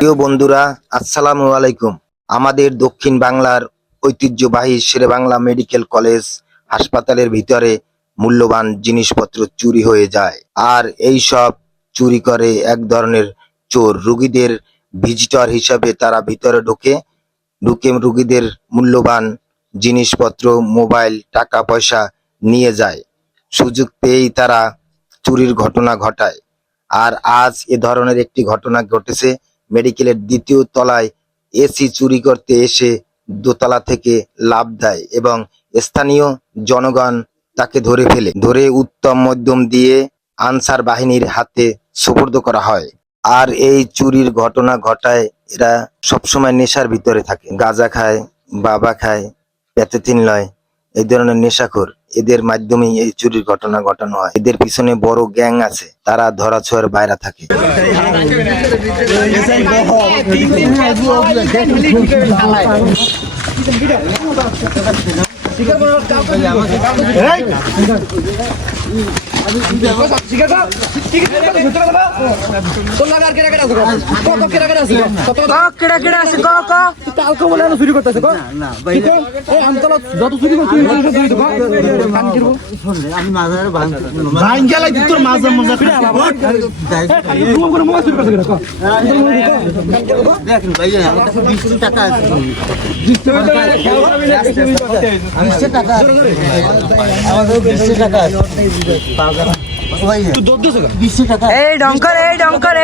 প্রিয় বন্ধুরা, আসসালামু আলাইকুম। আমাদের দক্ষিণ বাংলার ঐতিহ্যবাহী শেরেবাংলা মেডিকেল কলেজ হাসপাতালের ভিতরে মূল্যবান জিনিসপত্র চুরি হয়ে যায়। আর এই সব চুরি করে এক ধরনের চোর। রোগীদের ভিজিটর হিসাবে তারা ভিতরে ঢুকে রোগীদের মূল্যবান জিনিসপত্র, মোবাইল, টাকা পয়সা নিয়ে যায়। সুযোগ পেয়েই তারা চুরির ঘটনা ঘটায়। আর আজ এ ধরনের একটি ঘটনা ঘটেছে। মেডিকেলের দ্বিতীয় তলায় এসি চুরি করতে এসে দোতলা থেকে লাফ দেয় এবং স্থানীয় জনগণ তাকে ধরে উত্তম মধ্যম দিয়ে আনসার বাহিনীর হাতে সোপর্দ করা হয়। আর এই চুরির ঘটনা ঘটায় এরা সবসময় নেশার ভিতরে থাকে। গাঁজা খায়, বাবা খায়, প্যাথেথিন লয়, এই ধরনের নেশাখোর। এদের মাধ্যমেই এই চুরির ঘটনা ঘটানো হয়। এদের পিছনে বড় গ্যাং আছে, তারা ধরাছোঁয়ার বাইরে থাকে। এই ডঙ্কর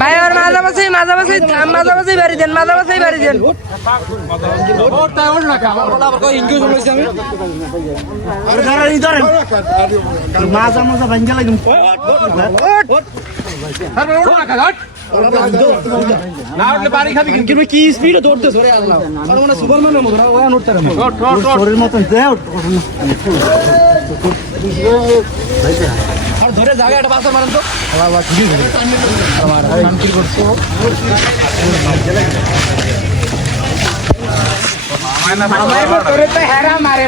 ভাই আর মাঝামাঝি বাড়ি দেন, কি স্পিডে দৌড়তেছ রে আল্লাহ, মানে সুপারম্যানের মতো না, ওয়া নড়তে পারে শরীর মতন আর ধরে জায়গা একটা বাসা মারেন তো আমার